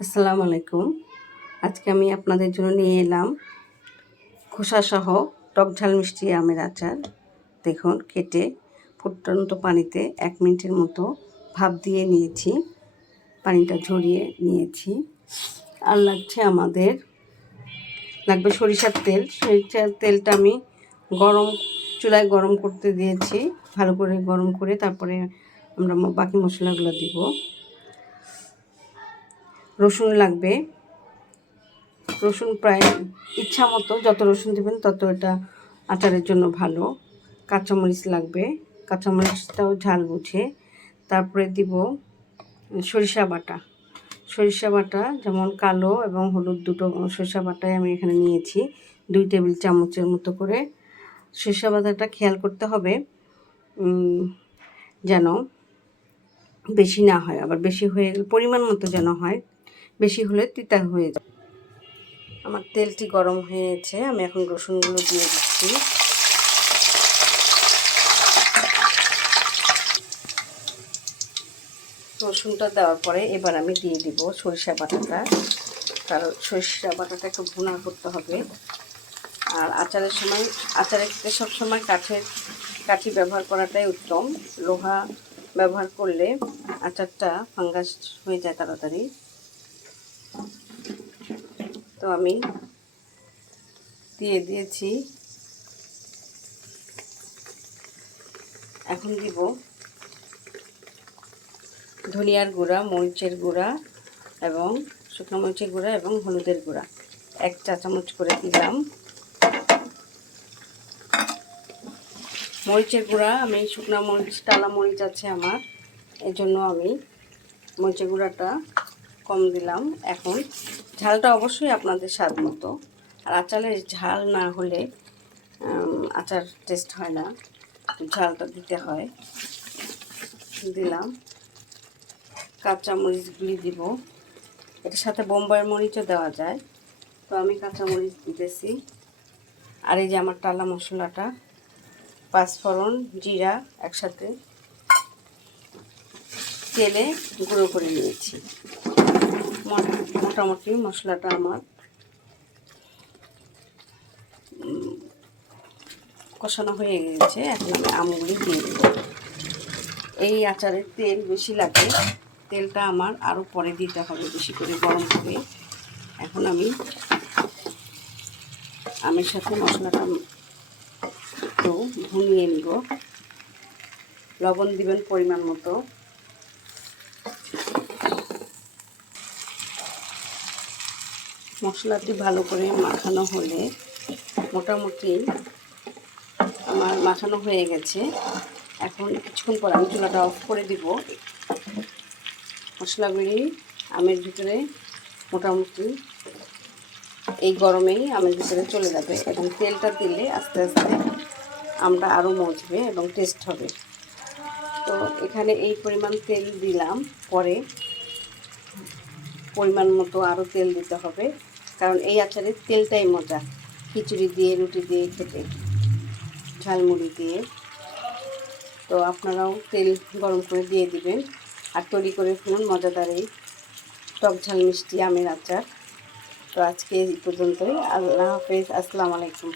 আসসালামু আলাইকুম। আজকে আমি আপনাদের জন্য নিয়ে এলাম খোসাসহ টক ঝাল মিষ্টি আমের আচার। দেখুন, কেটে ফুটন্ত পানিতে এক মিনিটের মতো ভাপ দিয়ে নিয়েছি, পানিটা ঝরিয়ে নিয়েছি। আর লাগছে আমাদের, লাগবে সরিষার তেল। সরিষার তেলটা আমি গরম, চুলায় গরম করতে দিয়েছি। ভালো করে গরম করে তারপরে আমরা বাকি মশলাগুলো দিব। রসুন লাগবে। রসুন প্রায় ইচ্ছা মতো যত রসুন দেবেন তত এটা আচারের জন্য ভালো। কাঁচামরিচ লাগবে। কাঁচামরিচটাও ঝাল বুঝে। তারপরে দিব সরিষা বাটা। সরিষা বাটা যেমন কালো এবং হলুদ দুটো সরিষা বাটাই আমি এখানে নিয়েছি দুই টেবিল চামচের মতো করে। সরিষা বাটাটা খেয়াল করতে হবে যেন বেশি না হয়, আবার বেশি হয়ে পরিমাণ মতো যেন হয়। বেশি হলে তিতা হয়ে যায়। আমার তেলটি গরম হয়েছে, আমি এখন রসুনগুলো দিয়ে দিচ্ছি। রসুনটা দেওয়ার পরে এবার আমি দিয়ে দিব সরিষা বাটাটা। কারণ সরিষা বাটাটা একটু ভুনা করতে হবে। আর আচারের সময়, আচারের ক্ষেত্রে সবসময় কাঠের, কাঠি ব্যবহার করাটাই উত্তম। লোহা ব্যবহার করলে আচারটা ফাঙ্গাস হয়ে যায় তাড়াতাড়ি। তো আমি দিয়ে দিয়েছি। এখন দিব ধনিয়ার গুঁড়া, মরিচের গুঁড়া এবং শুকনো মরিচের গুঁড়া এবং হলুদের গুঁড়া। এক চা চামচ করে দিলাম। মরিচের গুঁড়া, আমি শুকনো মরিচ টালা মরিচ আছে আমার। এজন্য আমি মরিচের গুঁড়াটা কম দিলাম এখন। ঝালটা অবশ্যই আপনাদের স্বাদ মতো। আর আচারের ঝাল না হলে আচার টেস্ট হয় না। ঝালটা দিতে হয়। দিলাম। কাঁচা মরিচগুলি দিব। এটার সাথে বোম্বাইয়ের মরিচও দেওয়া যায়। তো আমি কাঁচা মরিচ দিতেছি। আর এই যে আমার টালা মশলাটা পাঁচফোড়ন জিরা একসাথে তেলে গুঁড়ো করে নিয়েছি। মোটামুটি মশলাটা আমার। কষানো হয়ে গেছে, এখন আমি আমগুলি দিয়ে দেব। এই আচারের তেল বেশি লাগে, তেলটা আমার আরও পরে দিতে হবে, বেশি করে গরম হবে। এখন আমি আমের সাথে মশলাটা একটু ভুনিয়ে নিব। লবণ দিবেন পরিমাণ মতো। মশলাটি ভালো করে মাখানো হলে মোটামুটি আমার মাখানো হয়ে গেছে। এখন কিছুক্ষণ পর আমি চুলাটা অফ করে দিব। মশলাগুলি আমের ভিতরে মোটামুটি এই গরমেই আমের ভিতরে চলে যাবে এবং তেলটা দিলে আস্তে আস্তে আমটা আরও মজবে এবং টেস্ট হবে। তো এখানে এই পরিমাণ তেল দিলাম। পরে পরিমাণ মতো আরও তেল দিতে হবে। কারণ এই আচারের তেলটাই মজা। খিচুড়ি দিয়ে, রুটি দিয়ে, খেতে। ঝালমুড়ি দিয়ে। তো আপনারাও তেল গরম করে দিয়ে দিবেন। আর তৈরি করে ফেলুন মজাদার এই টক ঝাল মিষ্টি আমের আচার। তো আজকে এই পর্যন্তই। আল্লাহ হাফেজ। আসসালামু আলাইকুম।